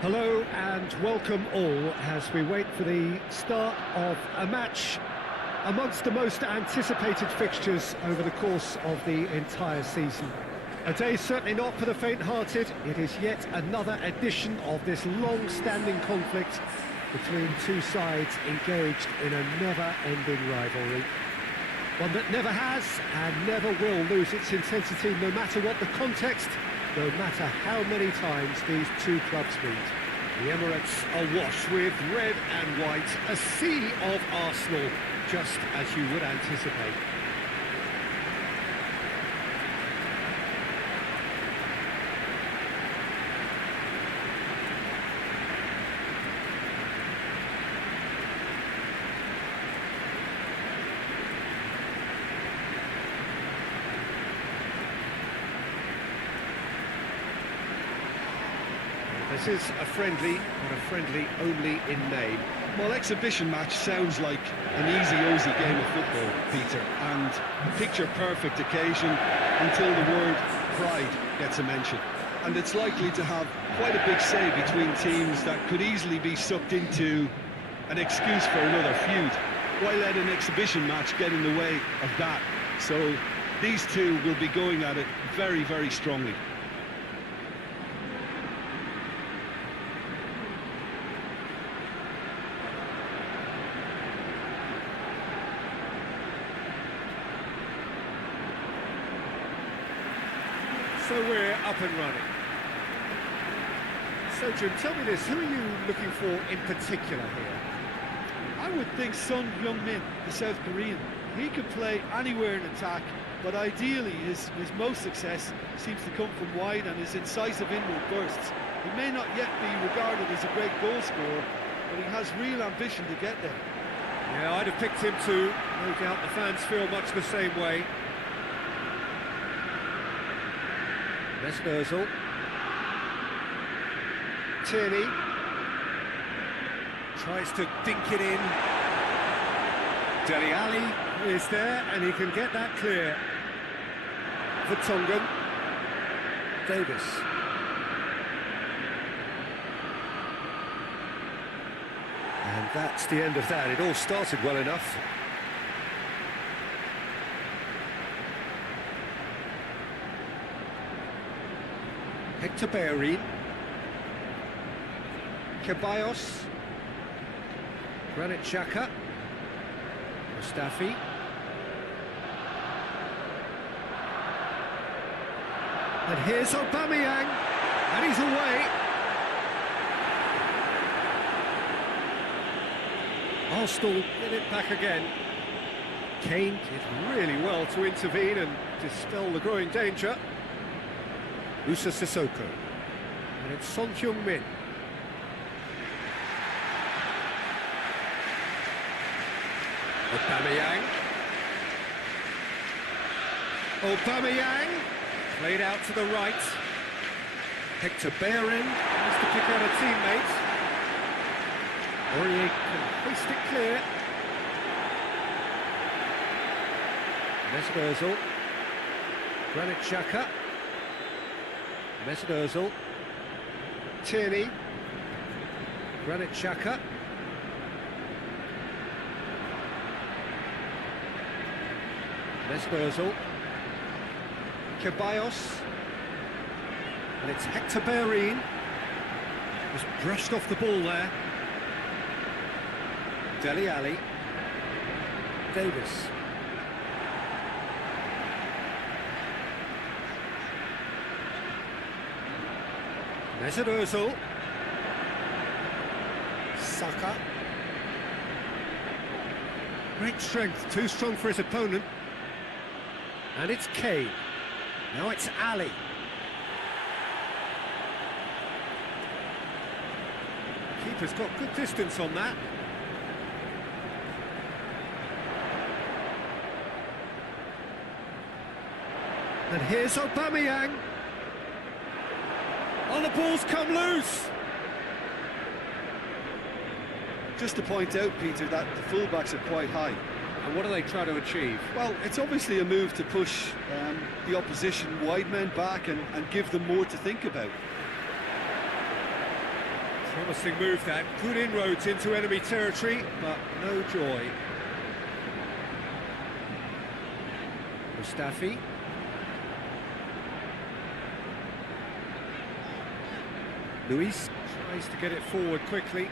Hello and welcome all as we wait for the start of a match amongst the most anticipated fixtures over the course of the entire season. A day certainly not for the faint-hearted. It is yet another edition of this long-standing conflict between two sides engaged in a never-ending rivalry. One that never has and never will lose its intensity no matter what the context, no matter how many times these two clubs meet. The Emirates awash with red and white, a sea of Arsenal, just as you would anticipate. This is a friendly, but a friendly only in name. Well, exhibition match sounds like an easy game of football, Peter, and a picture-perfect occasion until the word pride gets a mention. And it's likely to have quite a big say between teams that could easily be sucked into an excuse for another feud. Why let an exhibition match get in the way of that? So these two will be going at it very, very strongly. So we're up and running. So Jim, tell me this, who are you looking for in particular here? I would think Son Heung-min, the South Korean. He could play anywhere in attack, but ideally his most success seems to come from wide and his incisive inward bursts. He may not yet be regarded as a great goal scorer, but he has real ambition to get there. Yeah, I'd have picked him too. No doubt the fans feel much the same way. Mesut Ozil. Tierney tries to dink it in. Dele Alli is there and he can get that clear. Vertonghen. Davis. And that's the end of that. It all started well enough. Hector Bellerin, Ceballos, Granit Xhaka, Mustafi, and here's Aubameyang, and he's away. Arsenal get it back again. Kane did really well to intervene and dispel the growing danger. Musa Sissoko, and it's Son Heung-min. Aubameyang, played out to the right. Hector Bellerin has to pick out a teammate. Aurier can hoist it clear. Mesut Ozil, Granit Xhaka. Mesut Ozil, Tierney, Granit Xhaka, Mesut Ozil, Ceballos, and it's Hector Bellerin, just brushed off the ball there. Dele Alli, Davis. Mesut Ozil, Saka, great strength, too strong for his opponent, and it's Kane, now it's Ali. Keeper's got good distance on that. And here's Aubameyang. Oh, the ball's come loose! Just to point out, Peter, that the fullbacks are quite high. And what are they trying to achieve? Well, it's obviously a move to push the opposition wide men back and give them more to think about. Promising move that. Good inroads into enemy territory, but no joy. Mustafi. Luis tries to get it forward quickly.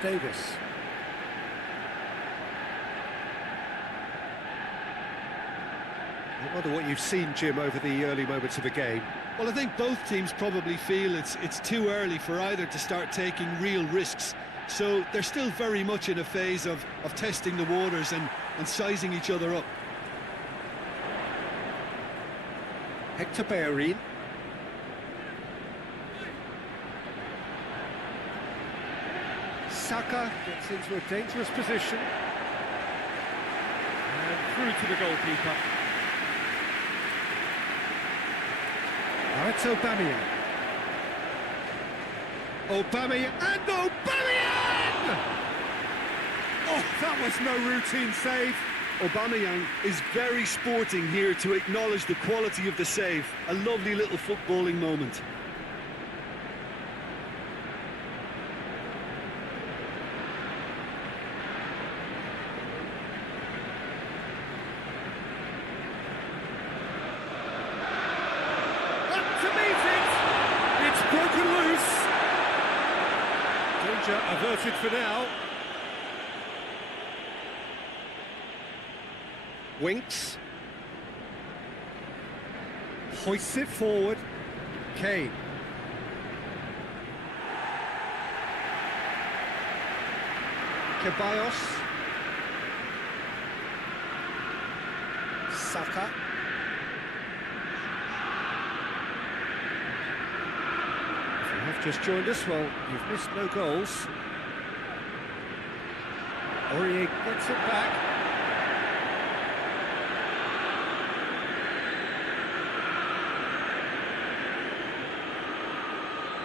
Davis. I wonder what you've seen, Jim, over the early moments of the game. Well, I think both teams probably feel it's too early for either to start taking real risks. So they're still very much in a phase of testing the waters and sizing each other up. Hector Bellerin. Saka gets into a dangerous position. And through to the goalkeeper. Now it's Aubameyang. Aubameyang and Aubameyang! Oh, that was no routine save. Aubameyang is very sporting here to acknowledge the quality of the save. A lovely little footballing moment. Up to meet it! It's broken loose. Danger averted for now. Winks. Hoists it forward. Kane. Ceballos. Saka. If you have just joined us, well, you've missed no goals. Aurier gets it back.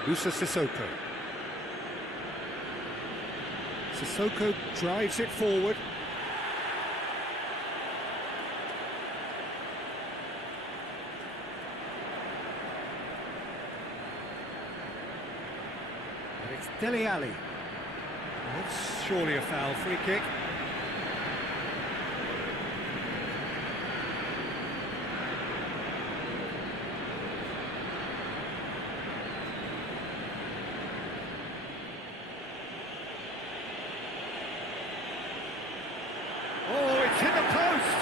Musa Sissoko. Sissoko drives it forward. And it's Dele Alli. That's surely a foul, free kick. Oh, it's hit the post!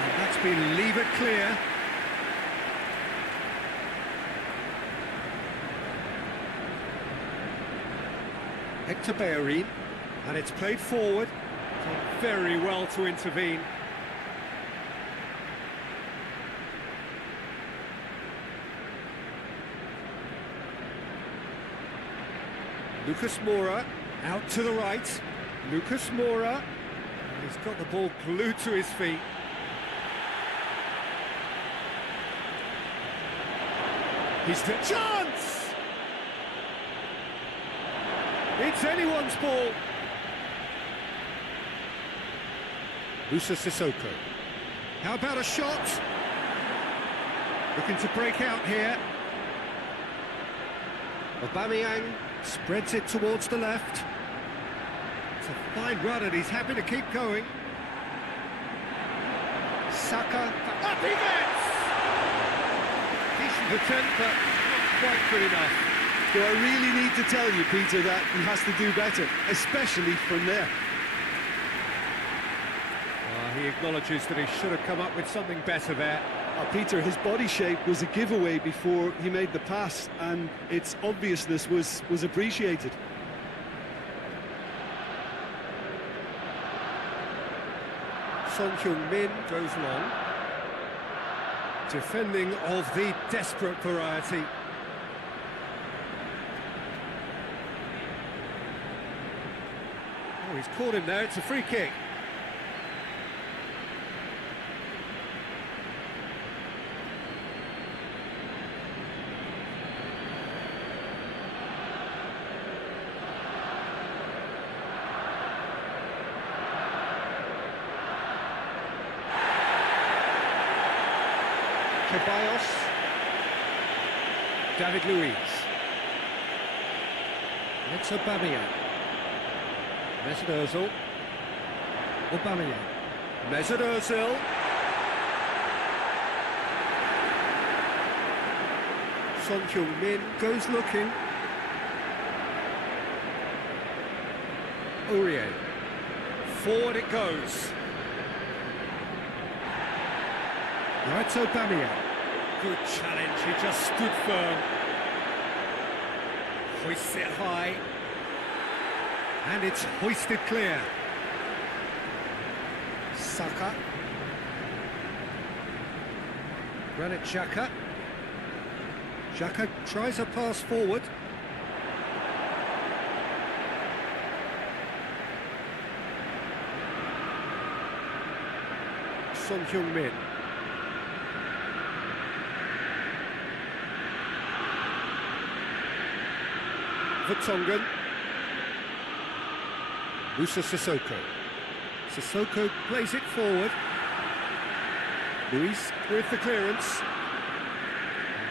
And that's been levered clear. Hector Bellerin, and it's played forward. Done very well to intervene. Lucas Moura out to the right. Lucas Moura, he's got the ball glued to his feet. He's the chance! It's anyone's ball. Musa Sissoko. How about a shot? Looking to break out here. Aubameyang spreads it towards the left. It's a fine run and he's happy to keep going. Saka, up he gets! Decent attempt, but not quite good enough. Do I really need to tell you, Peter, that he has to do better, especially from there? He acknowledges that he should have come up with something better there. Peter, his body shape was a giveaway before he made the pass, and its obviousness was appreciated. Son Heung-min goes long. Defending of the desperate variety. Oh, he's caught him there, it's a free kick. Ceballos. David Luiz. It's Aubameyang. Mesut Ozil. Aubameyang. Mesut Ozil. Son Heung-min goes looking. Aurier. Forward it goes. Now it's Aubameyang. Good challenge, he just stood firm. Hoists it high. And it's hoisted clear. Saka. Granit Xhaka. Xhaka tries a pass forward. Son Heung-min. Vertonghen. Musa Sissoko. Sissoko plays it forward. Luis with the clearance.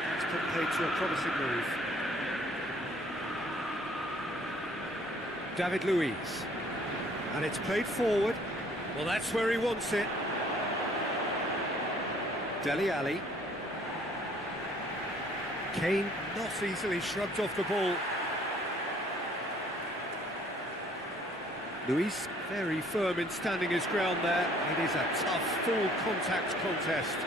That's put paid to a promising move. David Luiz. And it's played forward. Well, that's where he wants it. Dele Alli. Kane not easily shrugged off the ball. Luis very firm in standing his ground there. It is a tough, full contact contest.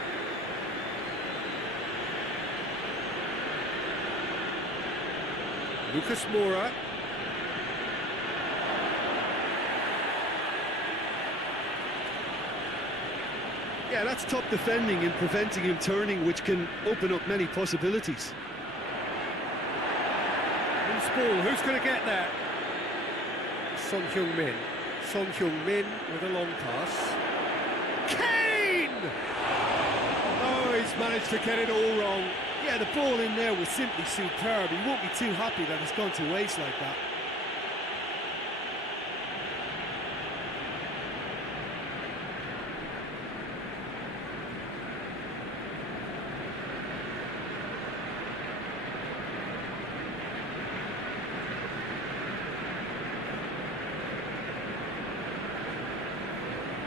Lucas Moura. Yeah, that's top defending and preventing him turning, which can open up many possibilities. Loose ball, who's going to get there? Son Heung-min. Son Heung-min with a long pass. Kane! Oh, he's managed to get it all wrong. Yeah, the ball in there was simply superb. He won't be too happy that it's gone to waste like that.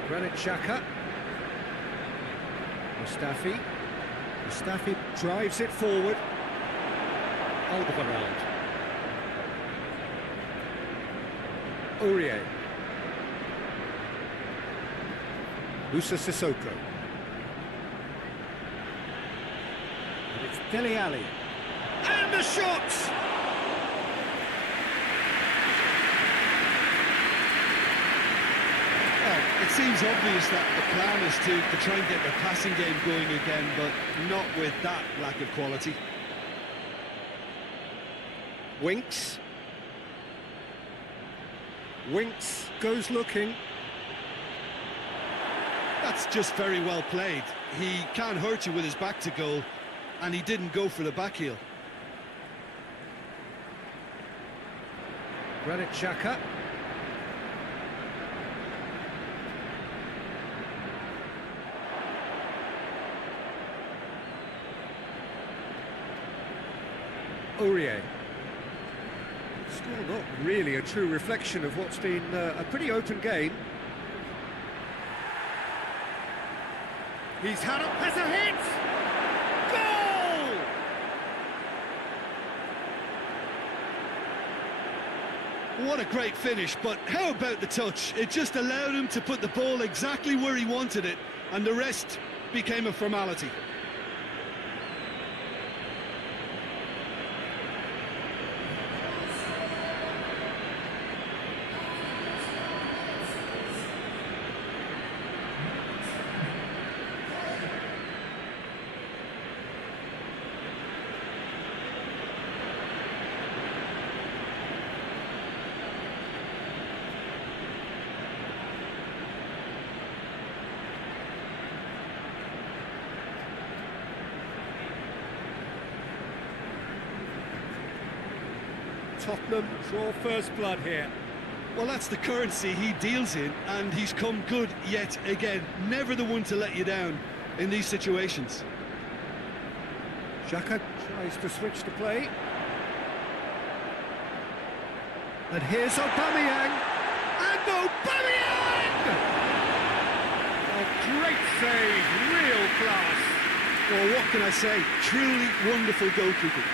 Granit Xhaka. Mustafi. Mustafi drives it forward. Alderweireld. Aurier. Musa Sissoko. And it's Dele Alli. And the shot! It seems obvious that the plan is to try and get the passing game going again, but not with that lack of quality. Winks. Winks goes looking. That's just very well played. He can't hurt you with his back to goal, and he didn't go for the back heel. Granit Xhaka. Aurier. Score not really a true reflection of what's been a pretty open game. He's had has a hit! Goal! What a great finish, but how about the touch? It just allowed him to put the ball exactly where he wanted it, and the rest became a formality. Tottenham draw first blood here. Well, that's the currency he deals in, and he's come good yet again. Never the one to let you down in these situations. Xhaka tries to switch the play. And here's Aubameyang. And Aubameyang! A great save, real class. Well, what can I say? Truly wonderful goalkeeping.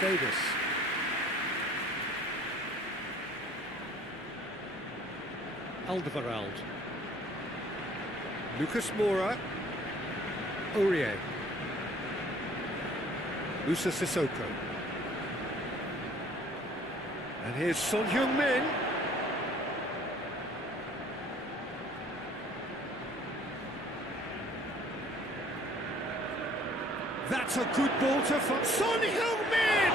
Davis. Alderweireld. Lucas Moura. Aurier. Musa Sissoko. And here's Son Heung-min. That's a good ball to Son Heung-min!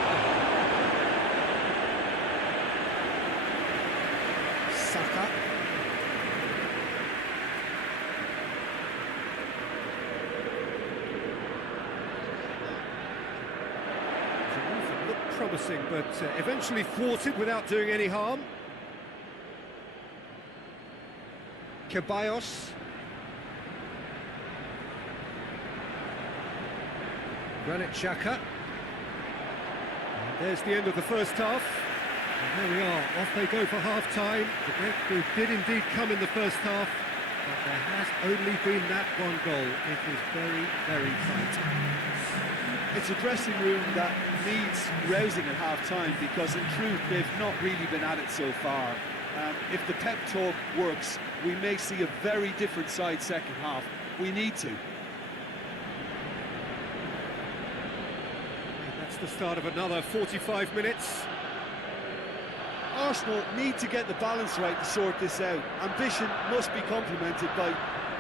Saka. It looked promising, but eventually thwarted without doing any harm. Ceballos. Granit Xhaka. And there's the end of the first half. And there we are, off they go for half-time. The breakthrough did indeed come in the first half, but there has only been that one goal. It is very, very tight. It's a dressing room that needs rousing at half-time because, in truth, they've not really been at it so far. If the pep talk works, we may see a very different side second half. We need to. That's the start of another 45 minutes. Arsenal need to get the balance right to sort this out. Ambition must be complemented by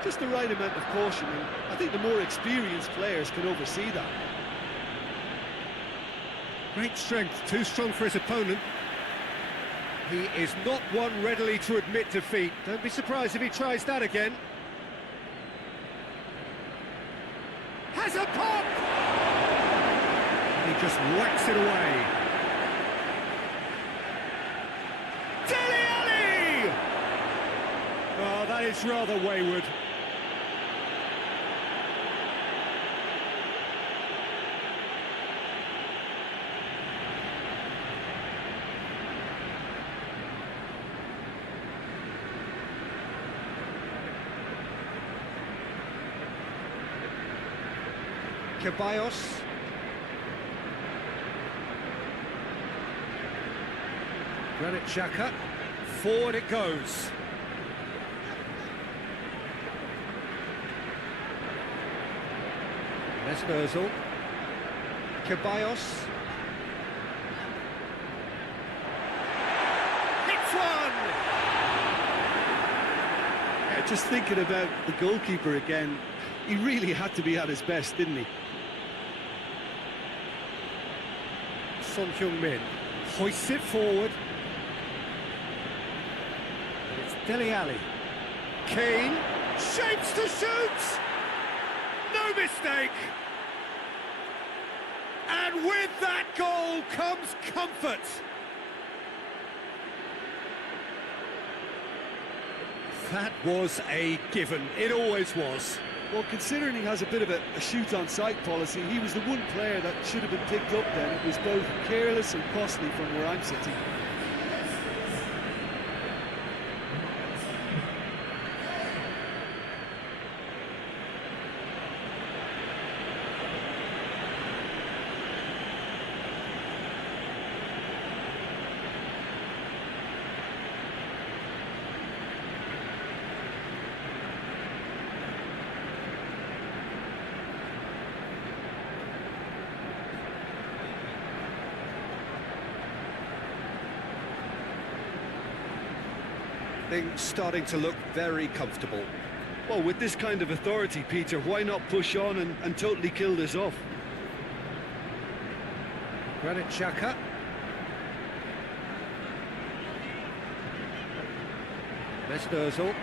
just the right amount of caution, and I think the more experienced players can oversee that. Great strength, too strong for his opponent. He is not one readily to admit defeat. Don't be surprised if he tries that again. Has a pop! And he just whacks it away. Dele Alli! Oh, that is rather wayward. Ceballos. Granit Xhaka. Forward it goes. Mesut Ozil. Ceballos. Hits one! Yeah, just thinking about the goalkeeper again, he really had to be at his best, didn't he? Son Heung-min hoists it forward. It's Dele Alli. Kane shapes to shoot! No mistake! And with that goal comes comfort. That was a given. It always was. Well, considering he has a bit of a shoot-on-sight policy, he was the one player that should have been picked up then. It was both careless and costly from where I'm sitting. Things starting to look very comfortable. Well, with this kind of authority, Peter, why not push on and totally kill this off? Granit Xhaka. Mesut Ozil.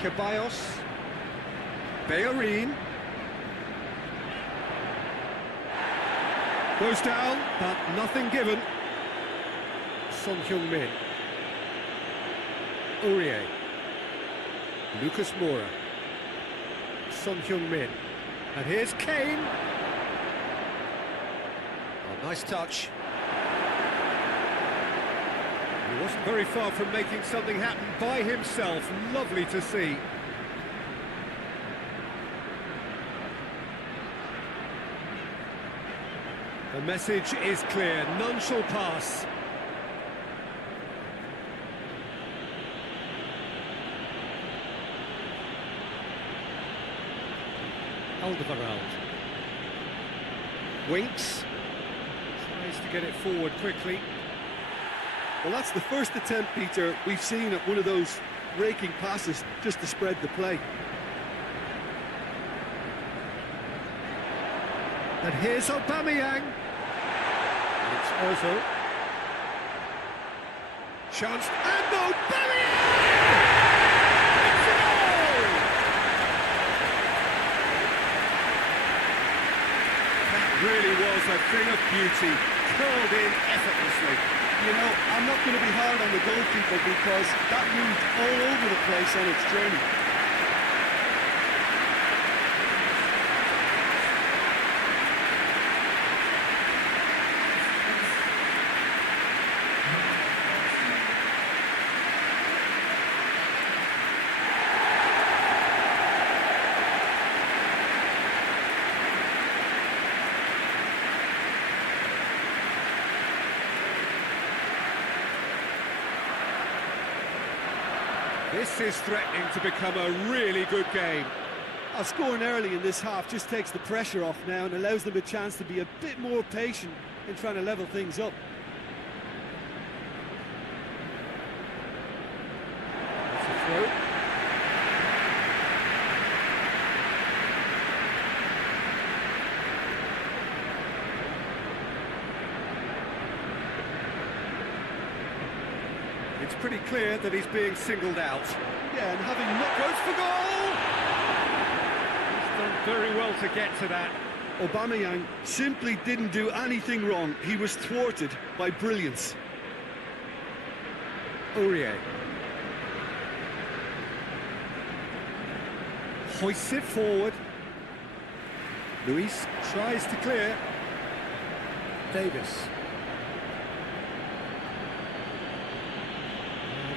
Ceballos. Bellerin. Goes down, but nothing given. Son Heung-min. Aurier. Lucas Moura. Son Heung-min. And here's Kane. Oh, nice touch. He wasn't very far from making something happen by himself. Lovely to see. The message is clear. None shall pass. Alderweireld. Winks. Tries to get it forward quickly. Well, that's the first attempt, Peter, we've seen at one of those raking passes just to spread the play. And here's Aubameyang. It's Ozil. Chance, and Aubameyang! It's a goal! That really was a thing of beauty, curled in effortlessly. You know, I'm not going to be hard on the goalkeeper because that moved all over the place on its journey. This is threatening to become a really good game. Scoring early in this half just takes the pressure off now and allows them a chance to be a bit more patient in trying to level things up. That's a throw. It's pretty clear that he's being singled out. Yeah, and having not Goes for goal! He's done very well to get to that. Aubameyang simply didn't do anything wrong. He was thwarted by brilliance. Aurier. Hoists it forward. Luis tries to clear. Davis.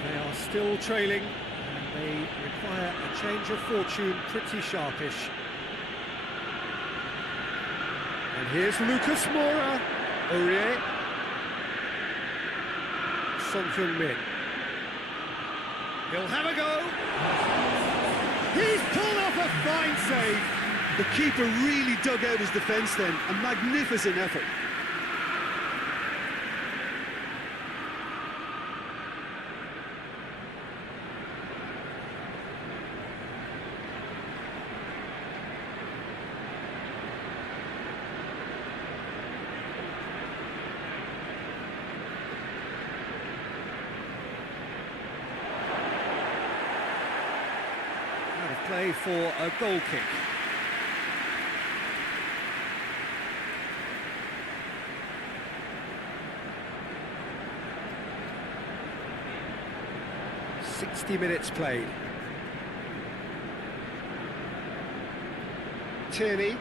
They are still trailing, and they require a change of fortune, pretty sharpish. And here's Lucas Moura. Aurier. Son Heung-min. He'll have a go. He's pulled off a fine save. The keeper really dug out his defence then. A magnificent effort. Out of play for a goal kick. .60 minutes played. Tierney.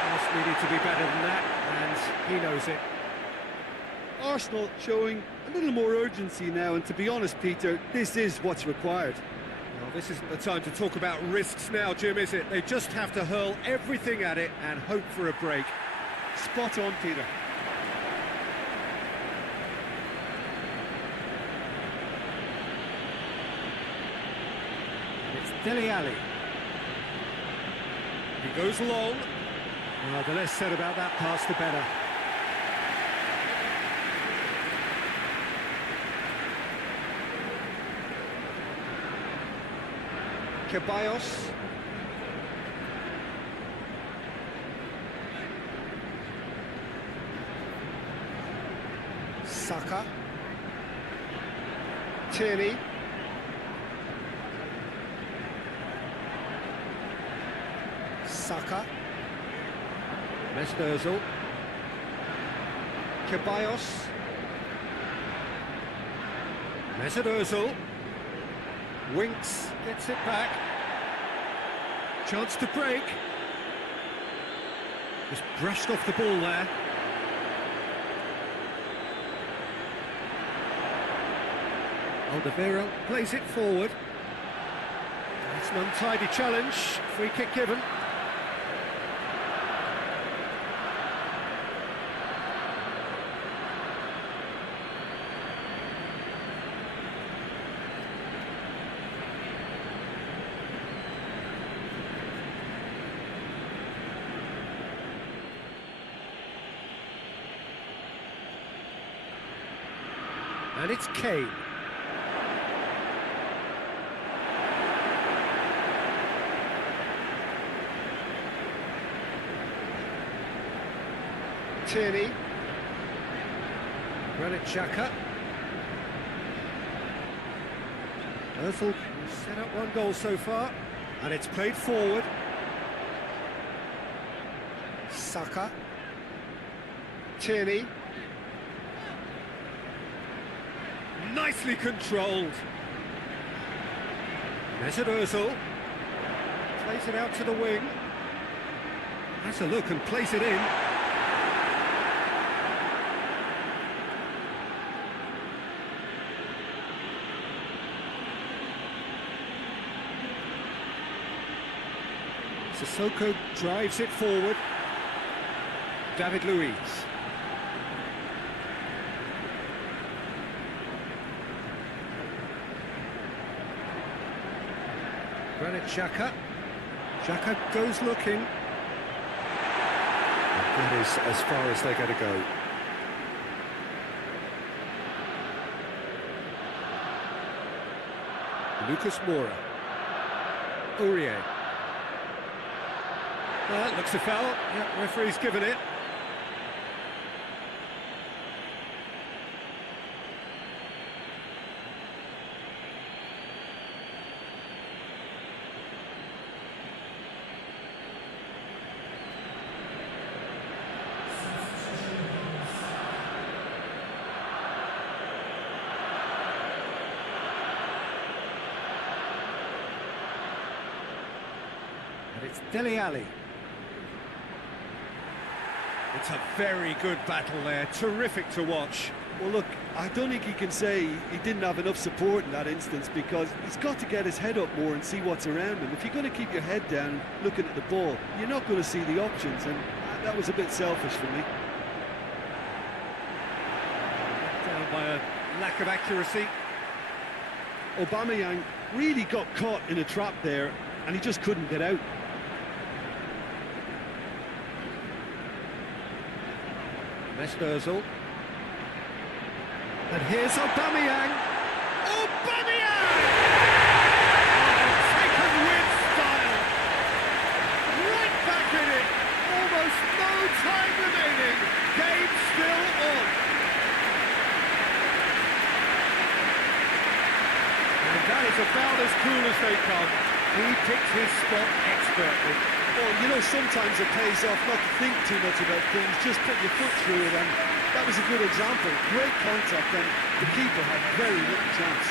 Pass needed to be better than that, and he knows it. Arsenal showing a little more urgency now, and to be honest, Peter, this is what's required. Well, this isn't the time to talk about risks now, Jim, is it? They just have to hurl everything at it and hope for a break. Spot on, Peter. And it's Dele Alli. He goes long. Well, the less said about that pass, the better. Ceballos. Saka. Tierney. Saka. Mesut Ozil. Ceballos. Mesut Ozil. Winks, gets it back. Chance to break. Just brushed off the ball there. Alderweireld plays it forward. It's an untidy challenge. Free kick given. And it's Kane. Tierney. Granit Xhaka. Ozil set up one goal so far, and it's played forward. Saka. Tierney. Nicely controlled. Mesut Ozil plays it out to the wing. Has a look and plays it in. Sissoko drives it forward. David Luiz. Granit Xhaka. Xhaka goes looking. That is as far as they're going to go. Lucas Moura. Aurier. That looks a foul. Yeah, referee's given it. And it's Dele Alli. It's a very good battle there, terrific to watch. Well, look, I don't think he can say he didn't have enough support in that instance, because he's got to get his head up more and see what's around him. If you're going to keep your head down looking at the ball, you're not going to see the options, and that was a bit selfish for me. Down by a lack of accuracy. Aubameyang really got caught in a trap there, and he just couldn't get out. Mesut Ozil. And here's Aubameyang. Aubameyang! Oh, taken with style. Right back in it. Almost no time remaining. Game still on. And that is about as cool as they come. He picked his spot expertly. Well, you know, sometimes it pays off not to think too much about things, just put your foot through it, and that was a good example. Great contact, and the keeper had very little chance.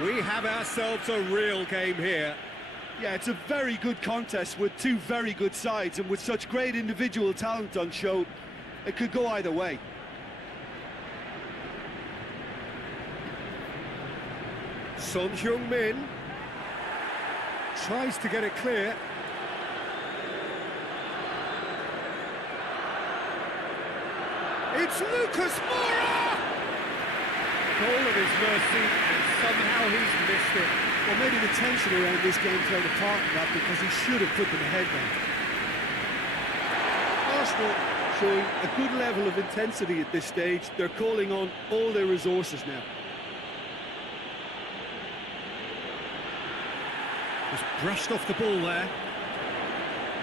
We have ourselves a real game here. Yeah, it's a very good contest with two very good sides, and with such great individual talent on show, it could go either way. Son Heung-min tries to get it clear. It's Lucas Moura! Goal at his mercy, and somehow he's missed it. Well, maybe the tension around this game played a part in that, because he should have put them ahead then. Arsenal showing a good level of intensity at this stage. They're calling on all their resources now. Just brushed off the ball there.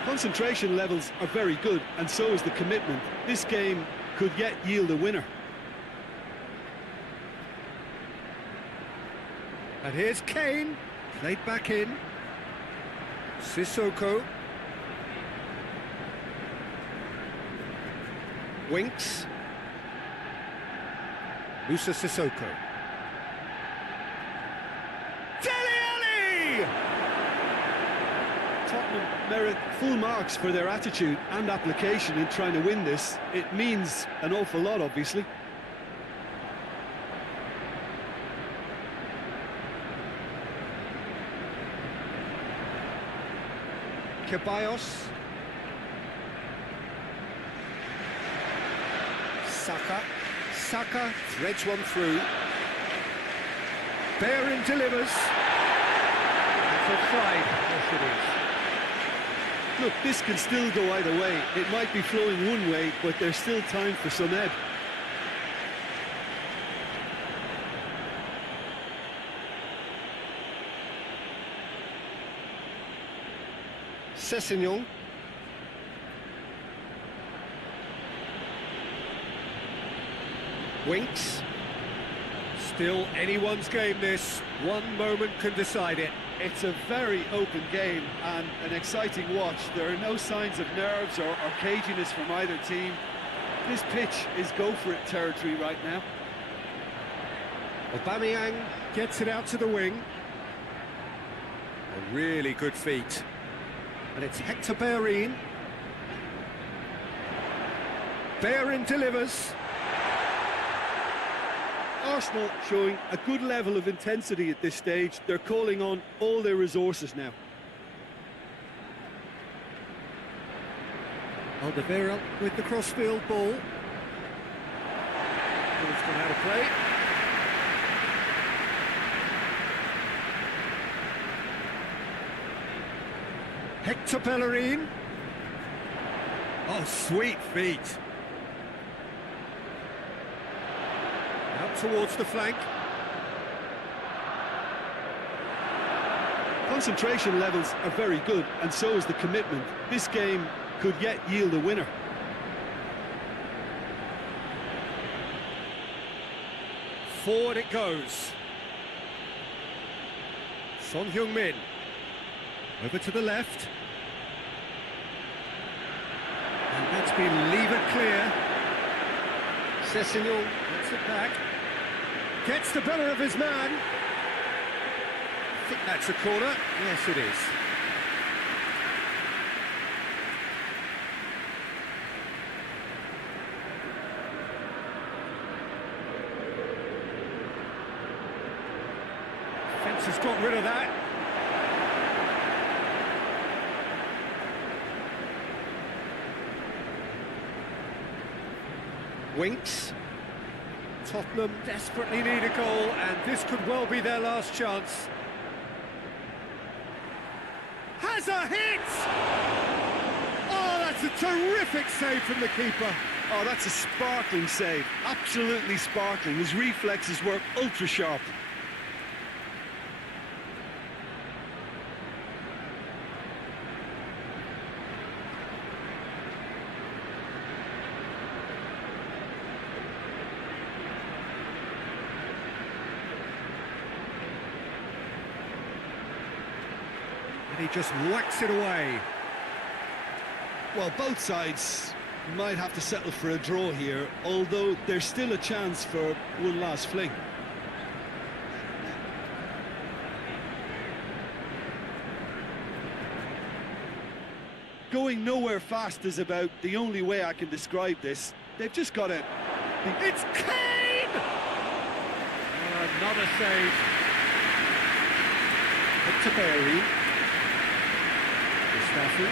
Concentration levels are very good, and so is the commitment. This game could yet yield a winner. And here's Kane, played back in. Sissoko. Winks. Musa Sissoko. Dele Alli! Tottenham merit full marks for their attitude and application in trying to win this. It means an awful lot, obviously. Ceballos. Saka threads one through. Bellerin delivers. And for Fried, yes it is. Look, this can still go either way. It might be flowing one way, but there's still time for some ebb. Sessegnon. Winks. Still anyone's game this. One moment can decide it. It's a very open game and an exciting watch. There are no signs of nerves or caginess from either team. This pitch is go-for-it territory right now. Aubameyang gets it out to the wing. A really good feat. And it's Hector Bellerin. Bellerin delivers. Arsenal showing a good level of intensity at this stage. They're calling on all their resources now. Alderweireld with the crossfield ball. Ball's gone out of play. Hector Bellerin. Oh, sweet feet. Out towards the flank. Concentration levels are very good, and so is the commitment. This game could yet yield a winner. Forward it goes. Son Heung-min. Over to the left. And that's been levered clear. Sessegnon gets it back. Gets the better of his man. I think that's a corner. Yes, it is. Fence has got rid of that. Winks. Tottenham desperately need a goal, and this could well be their last chance. Has a hit! Oh, that's a terrific save from the keeper. Oh, that's a sparkling save. Absolutely sparkling. His reflexes were ultra sharp. And he just whacks it away. Well, both sides might have to settle for a draw here, although there's still a chance for one last fling. Going nowhere fast is about the only way I can describe this. They've just got to... It's Kane! Another save. Hector Bellerin. Mustafi.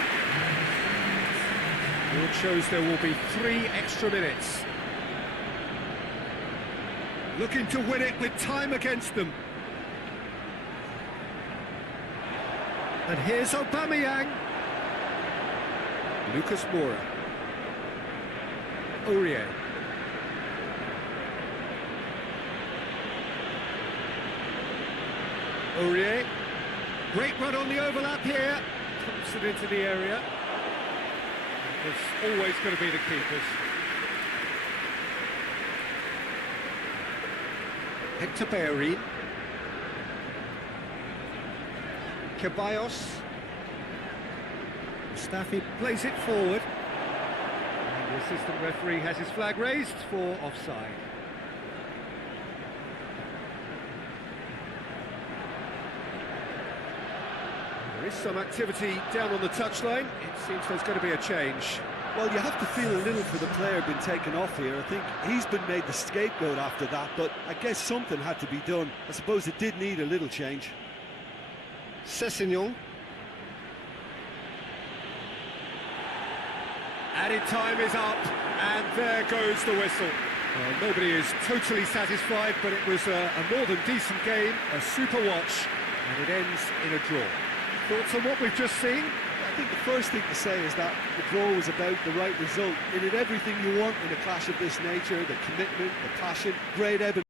Board shows there will be 3 extra minutes. Looking to win it with time against them. And here's Aubameyang. Lucas Moura. Aurier. Aurier. Great run on the overlap here. Pumps it into the area. It's always going to be the keepers. Hector Bellerin. Ceballos. Mustafi plays it forward. And the assistant referee has his flag raised for offside. There is some activity down on the touchline. It seems there's going to be a change. Well, you have to feel a little for the player being taken off here. I think he's been made the scapegoat after that, but I guess something had to be done. I suppose it did need a little change. Sessegnon. Added time is up, and there goes the whistle. Well, nobody is totally satisfied, but it was a more than decent game, a super watch, and it ends in a draw. Thoughts on what we've just seen? I think the first thing to say is that the draw was about the right result. It had everything you want in a clash of this nature, the commitment, the passion, great ebb and